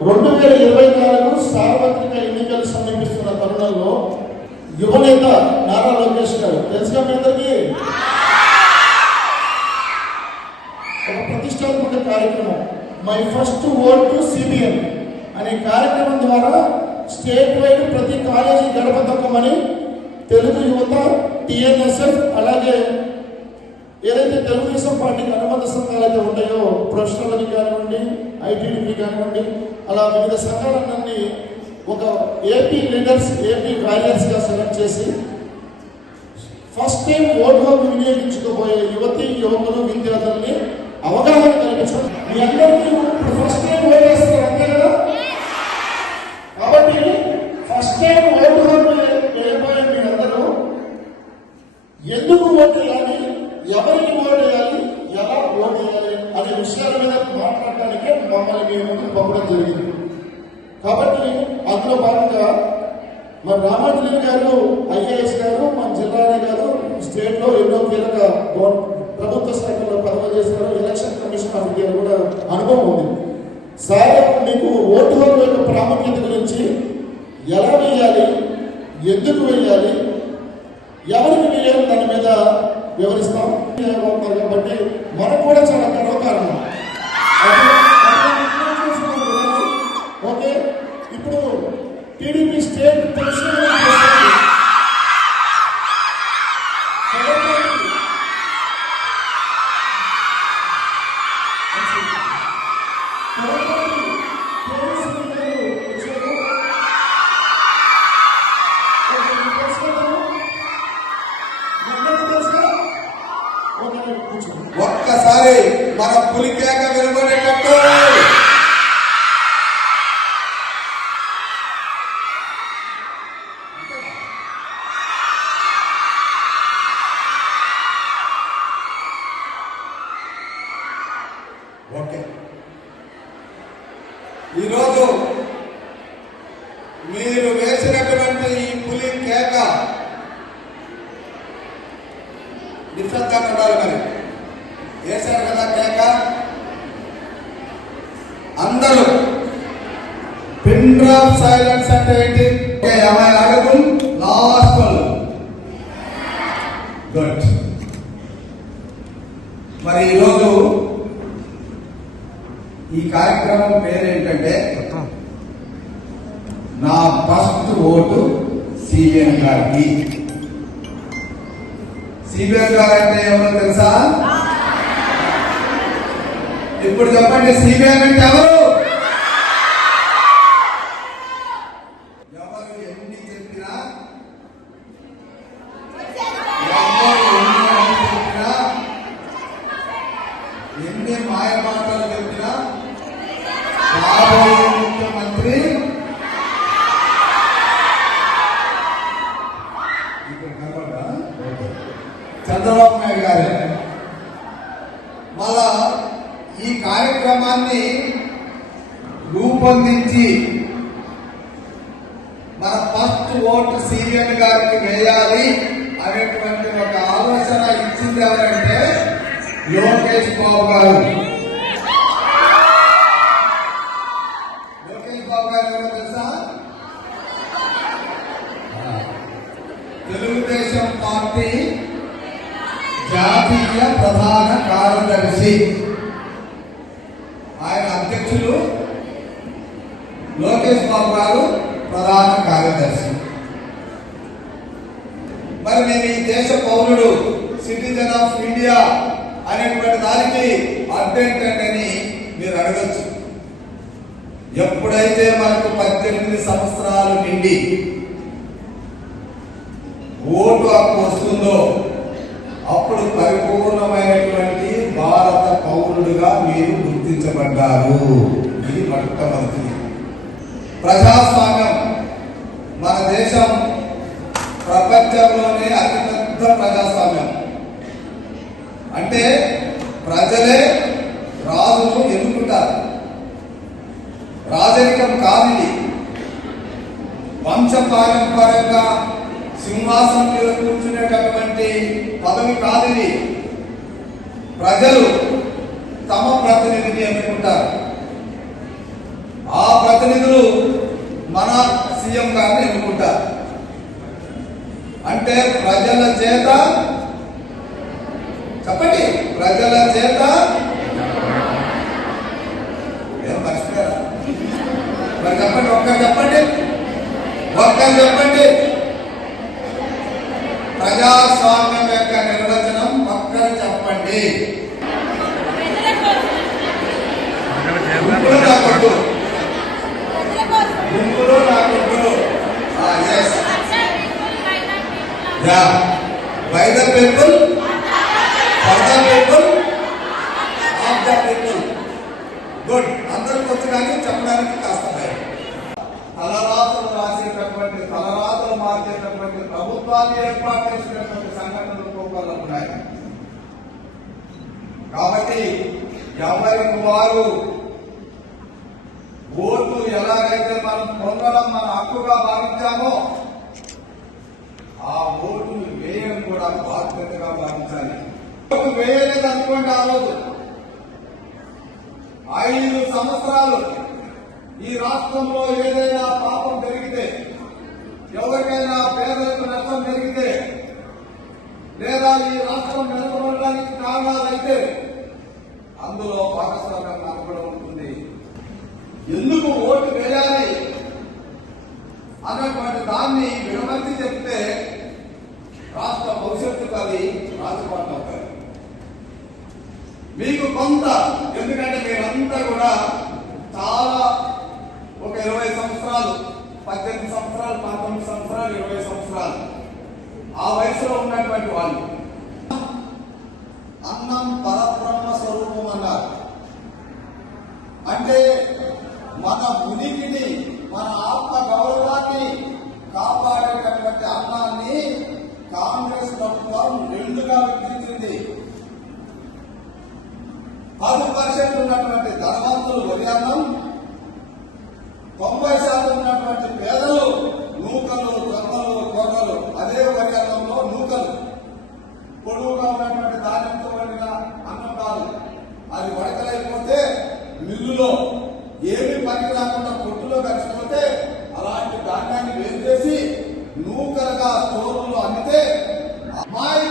2024 సార్వత్రిక ఎన్నికలు సమీపిస్తున్న తరుణంలో యువనేత నారా లోకేష్ గారు తెలుసుగా మీ అందరికీ ఒక ప్రతిష్టాత్మక కార్యక్రమం my first vote to CBN అనే కార్యక్రమం ద్వారా స్టేట్ వైడ్ ప్రతి కాలేజీ గడప తొక్కమని తెలుగు యువత టిఎన్ఎస్ఎఫ్ అలాగే ఏదైతే తెలుగుదేశం పార్టీకి అనుబంధ సంఘాలు అయితే ఉంటాయో ప్రొఫెషనల్కి కానివ్వండి ఐటీడీపీ కానివ్వండి అలా వివిధ సంఘాలన్నీ ఒక ఏపీ లీడర్స్ ఏపీ వారియర్స్గా సెలెక్ట్ చేసి ఫస్ట్ టైం ఓటు హక్కు వినియోగించుకోబోయే యువతి యువకులు విద్యార్థుల్ని అవగాహన కల్పించడం. మీ అందరికీ ఫస్ట్ టైం ఓటు వేస్తారు అంతే కదా, కాబట్టి ఫస్ట్ టైం ఓటు హక్కు వేయబోయే మీరందరూ ఎందుకు ఓటు వేయాలి, ఎవరికి ఓటు వేయాలి, ఎలా ఓటు వేయాలి అనే విషయాల మీద మాట్లాడటానికే మమ్మల్ని మీ ముందు పంపడం జరిగింది. కాబట్టి అందులో భాగంగా మన రామాంజలి గారు ఐఏఎస్ గారు మన జిల్లాని గారు స్టేట్ లో ఎన్నో కీలక ప్రభుత్వ శాఖలో పదవి చేశారు. ఎలక్షన్ కమిషన్ ఆఫ్ ఇండియా కూడా అనుభవం ఉంది. సార్ మీకు ఓటు హక్కు యొక్క ప్రాముఖ్యత గురించి ఎలా వేయాలి, ఎందుకు వేయాలి, ఎవరికి వేయాలి దాని మీద వివరిస్తాం. కాబట్టి మనకు కూడా చాలా గర్వకారణం. ఓకే, ఇప్పుడు టీడీపీ స్టేట్ ప్రెసిడెంట్ ఒక్కసారి మన పులికేక వినబడేటట్టు ఓకే. ఈరోజు మీరు వేసినటువంటి ఈ పులి కేక నిశ్శబ్దంగా ఉండాలి. మరి వేశారు కదా కేక, అందరూ పిన్ డ్రాప్ సైలెన్స్ అంటే ఏంటి? అడుగు లాస్ట్ గుడ్. మరి ఈరోజు ఈ కార్యక్రమం పేరేంటంటే నా ఫస్ట్ ఓటు సిబిఎన్ గారికి. సిబిఎన్ గారు అంటే ఎవరో తెలుసా? ఇప్పుడు చెప్పండి, సిబిఎన్ అంటే ఎవరు? ఎవరు ఎన్ని చెప్పినా, ఎన్ని మాయ మాటలు చెప్పినా రాబోయే ముఖ్యమంత్రి చంద్రబాబు నాయుడు గారు. మళ్ళా ఈ కార్యక్రమాన్ని రూపొందించి మన ఫస్ట్ ఓటు సిబిఎన్ గారికి వేయాలి అనేటువంటి ఒక ఆలోచన ఇచ్చింది ఎవరంటే లోకేష్ బాబు గారు. లోకేష్ బాబు గారు ఎవరో తెలుసా? తెలుగుదేశం పార్టీ జాతీయ ప్రధాన కార్యదర్శి. ఆయన అధ్యక్షులు లోకేష్ బాబు గారు ప్రధాన కార్యదర్శి. మరి నేను ఈ దేశ పౌరుడు, సిటిజన్ ఆఫ్ ఇండియా అనేటువంటి దానికి అర్థం ఏంటంటే మీరు అడగచ్చు. ఎప్పుడైతే మనకు 18 సంవత్సరాలు నిండి ఓటు హక్కు వస్తుందో అప్పుడు పరిపూర్ణమైనటువంటి భారత పౌరుడుగా మీరు గుర్తించబడ్డారు. ఇది మొట్టమొదటిది. ప్రజాస్వామ్యం మన దేశం ప్రపంచంలోనే అతిపెద్ద ప్రజాస్వామ్యం. అంటే ప్రజలే రాజును ఎన్నుకుంటారు. రాజరికం కాదు ఇది. వంశపారంపర్యంగా సింహాసనం మీద కూర్చునేటటువంటి పదవి కాదు ఇది. ప్రజలు తమ ప్రతినిధిని ఎన్నుకుంటారు. ఆ ప్రతినిధులు మన సీఎం గారిని ఎన్నుకుంటారు. అంటే ప్రజల చేత, చెప్పండి, ప్రజల చేత ఏం మర్చిపోయారా? మరి చెప్పండి, ఒక్కరు చెప్పండి, ఒక్కరు చెప్పండి. ప్రజాస్వామ్యం యొక్క నిర్వచనం ఒక్కరు చెప్పండి. గుంపులు నా గుంపులు. By the people, for the people, of the people. Good. అందరికి వచ్చు కానీ చెప్పడానికి కాస్త భయం. తలరాతలు రాసేటటువంటి, తలరాతలు మార్చేటటువంటి ప్రభుత్వాన్ని ఏర్పాటు చేసినటువంటి సంఘటనలు కోపాలు ఉన్నాయి. కాబట్టి ఎవరికి వారు ఓటు ఎలాగైతే మనం పొందడం మన హక్కుగా భావించామో ఆ ఓటు వేయడం కూడా బాధ్యతగా భావించాలి. ఓటు వేయలేదు అనుకోండి, ఆ రోజు 5 సంవత్సరాలు ఈ రాష్ట్రంలో ఏదైనా పాపం జరిగితే, ఎవరికైనా పేదలకు నష్టం జరిగితే, లేదా ఈ రాష్ట్రం వెనుకబడడానికి కారణాలైతే అందులో భాగస్వామ్యం నాకు కూడా ఉంటుంది. ఎందుకు ఓటు వేయాలి అన్నటువంటి దాన్ని విడమర్చి చెప్తే రాష్ట్ర భవిష్యత్తుకు అది రాజపాటు అవుతాయి. మీకు కొంత, ఎందుకంటే మీరంతా కూడా చాలా ఒక 20 సంవత్సరాలు, 18 సంవత్సరాలు, 19 సంవత్సరాలు, 20 సంవత్సరాలు ఆ వయసులో ఉన్నటువంటి వాళ్ళు. అన్నం పరబ్రహ్మ స్వరూపం అన్నారు. అంటే మన ఉనికిని, మన ఆత్మ గౌరవాన్ని కాపాడేటటువంటి అన్నాన్ని కాంగ్రెస్ ప్రభుత్వం 2గా విభజించింది. 10% ఉన్నటువంటి ధనవంతులు వరి అన్నం, 90% ఉన్నటువంటి పేదలు నూకలు, జొన్నలు, కొర్రలు, అదే వరి అన్నంలో నూకలు, పొడవుగా ఉన్నటువంటి ధాన్యంతో వండిన అన్నం కాదు. అది వడకలైపోతే మిల్లులో ఏమి పనికి రాకుండా పొట్టులో కలిసిపోతే అలాంటి ధాన్యాన్ని వేరు చేసి నూకలుగా స్టోర్లో అమ్మితే అమ్మాయి